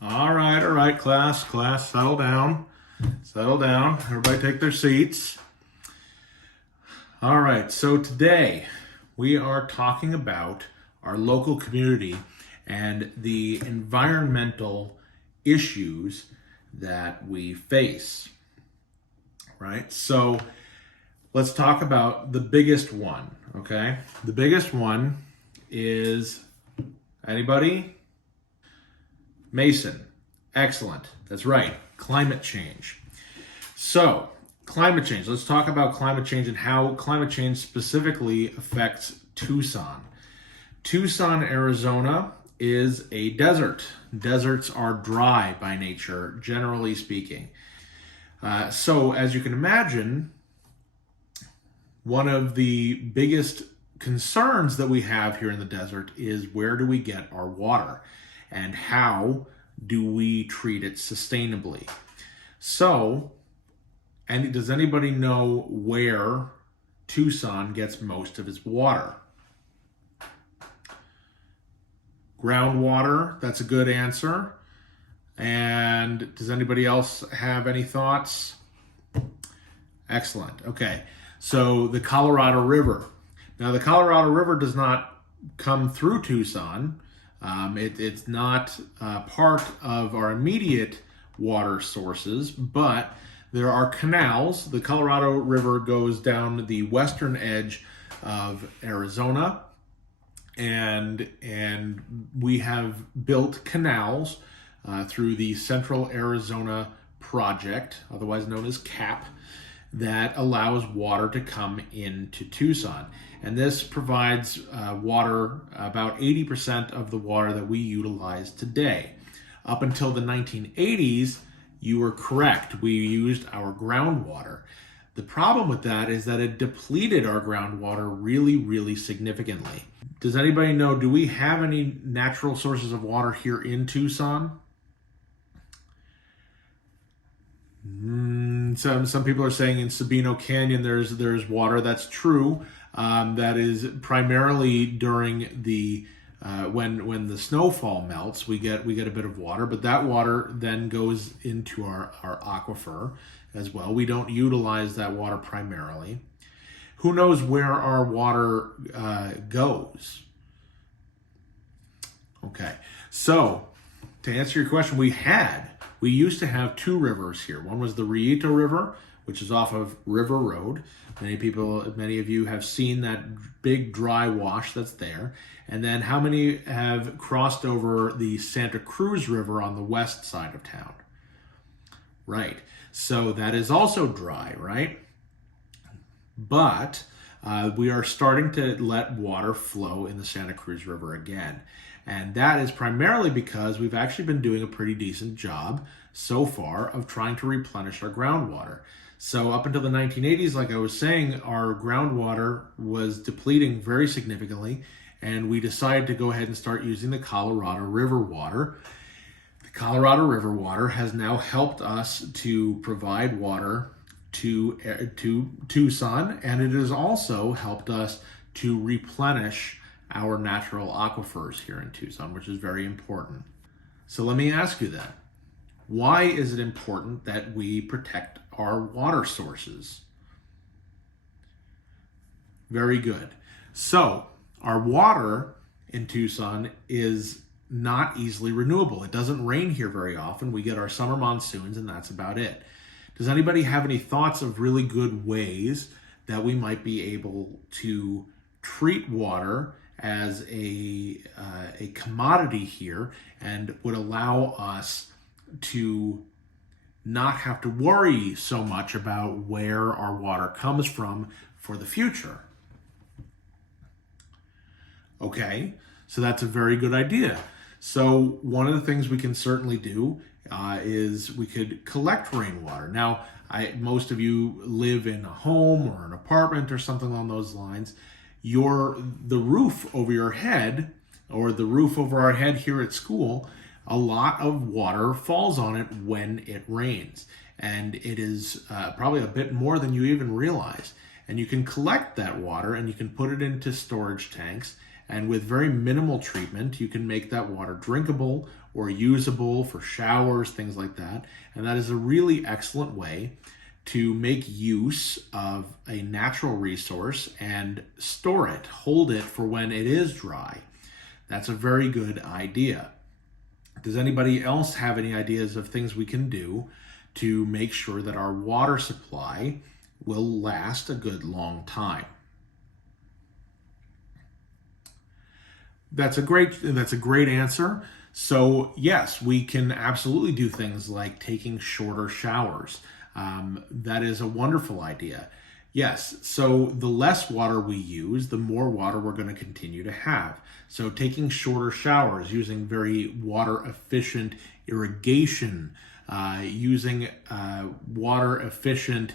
All right, class, settle down. Settle down. Everybody take their seats. All right, so today we are talking about our local community and the environmental issues that we face, right? So let's talk about the biggest one, okay? The biggest one is, anybody? Mason. Excellent. That's right. Climate change. So, climate change. Let's talk about climate change and how climate change specifically affects Tucson. Tucson, Arizona is a desert. Deserts are dry by nature, generally speaking. So, as you can imagine, one of the biggest concerns that we have here in the desert is where do we get our water? And how do we treat it sustainably? So, and does anybody know where Tucson gets most of its water? Groundwater, that's a good answer. And does anybody else have any thoughts? Excellent. Okay, so the Colorado River. Now, the Colorado River does not come through Tucson. It's not part of our immediate water sources, but there are canals. The Colorado River goes down the western edge of Arizona, and we have built canals through the Central Arizona Project, otherwise known as CAP, that allows water to come into Tucson. And this provides water, about 80% of the water that we utilize today. Up until the 1980s, you were correct, we used our groundwater. The problem with that is that it depleted our groundwater really significantly. Does anybody know, do we have any natural sources of water here in Tucson? Some people are saying in Sabino Canyon there's water. That's true. That is primarily during the when the snowfall melts, we get a bit of water, but that water then goes into our aquifer as well. We don't utilize that water primarily. Who knows where our water goes? Okay, so to answer your question, we used to have two rivers here. One was the Rillito River, which is off of River Road. Many of you have seen that big dry wash that's there. And then how many have crossed over the Santa Cruz River on the west side of town? Right. So that is also dry, right? But we are starting to let water flow in the Santa Cruz River again. And that is primarily because we've actually been doing a pretty decent job so far of trying to replenish our groundwater. So up until the 1980s, like I was saying, our groundwater was depleting very significantly, and we decided to go ahead and start using the Colorado River water. The Colorado River water has now helped us to provide water to Tucson, and it has also helped us to replenish our natural aquifers here in Tucson, which is very important. So let me ask you then, why is it important that we protect our water sources? Very good. So our water in Tucson is not easily renewable. It doesn't rain here very often. We get our summer monsoons and that's about it. Does anybody have any thoughts of really good ways that we might be able to treat water as a commodity here and would allow us to not have to worry so much about where our water comes from for the future? Okay, so that's a very good idea. So one of the things we can certainly do is we could collect rainwater. Now, most of you live in a home or an apartment or something along those lines. The roof over your head, or the roof over our head here at school, a lot of water falls on it when it rains. And it is probably a bit more than you even realize. And you can collect that water and you can put it into storage tanks. And with very minimal treatment, you can make that water drinkable or usable for showers, things like that. And that is a really excellent way to make use of a natural resource and store it, hold it for when it is dry. That's a very good idea. Does anybody else have any ideas of things we can do to make sure that our water supply will last a good long time? That's a great answer. So yes, we can absolutely do things like taking shorter showers. That is a wonderful idea. Yes, so the less water we use, the more water we're going to continue to have. So taking shorter showers, using very water efficient irrigation, using water efficient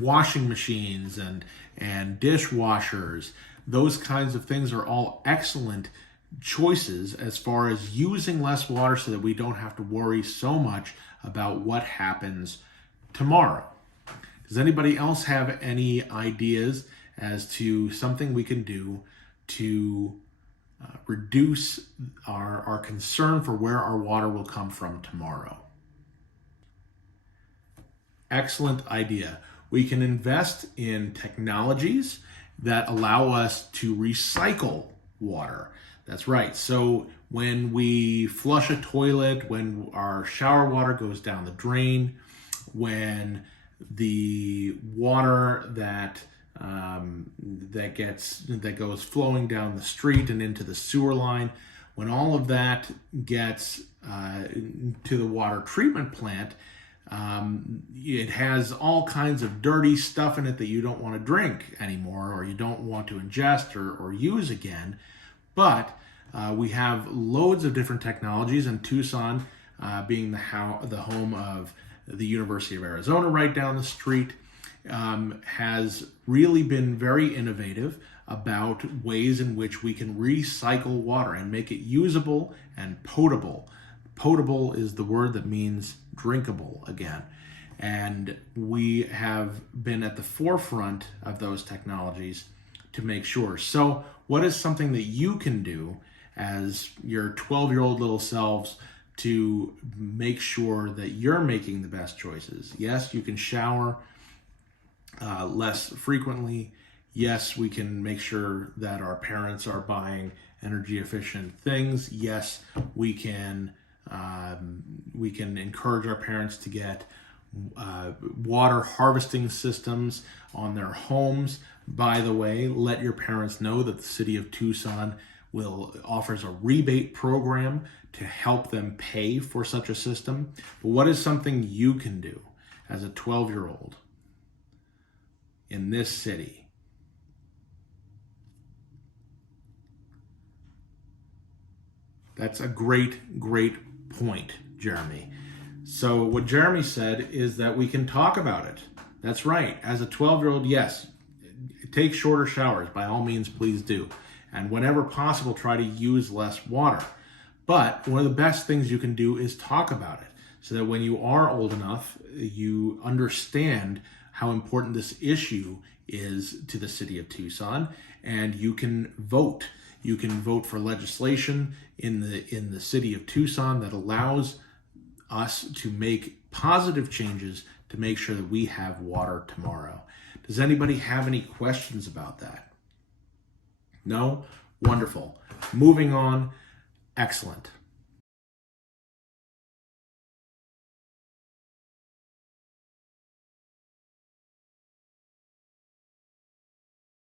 washing machines and dishwashers, those kinds of things are all excellent choices as far as using less water so that we don't have to worry so much about what happens tomorrow. Does anybody else have any ideas as to something we can do to reduce our concern for where our water will come from tomorrow? Excellent idea. We can invest in technologies that allow us to recycle water. That's right. So when we flush a toilet, when our shower water goes down the drain, when the water that goes flowing down the street and into the sewer line, when all of that gets to the water treatment plant, it has all kinds of dirty stuff in it that you don't want to drink anymore, or you don't want to ingest or use again. But we have loads of different technologies, and Tucson, being the home of the University of Arizona right down the street, has really been very innovative about ways in which we can recycle water and make it usable and potable. Potable is the word that means drinkable again. And we have been at the forefront of those technologies to make sure. So what is something that you can do as your 12-year-old little selves to make sure that you're making the best choices? Yes, you can shower less frequently. Yes, we can make sure that our parents are buying energy efficient things. Yes, we can encourage our parents to get water harvesting systems on their homes. By the way, let your parents know that the city of Tucson offers a rebate program to help them pay for such a system. But what is something you can do as a 12-year-old in this city? That's a great point, Jeremy. So what Jeremy said is that we can talk about it. That's right. As a 12-year-old, yes, take shorter showers. By all means, please do. And whenever possible, try to use less water. But one of the best things you can do is talk about it so that when you are old enough, you understand how important this issue is to the city of Tucson, and you can vote. You can vote for legislation in the city of Tucson that allows us to make positive changes to make sure that we have water tomorrow. Does anybody have any questions about that? No? Wonderful. Moving on. Excellent.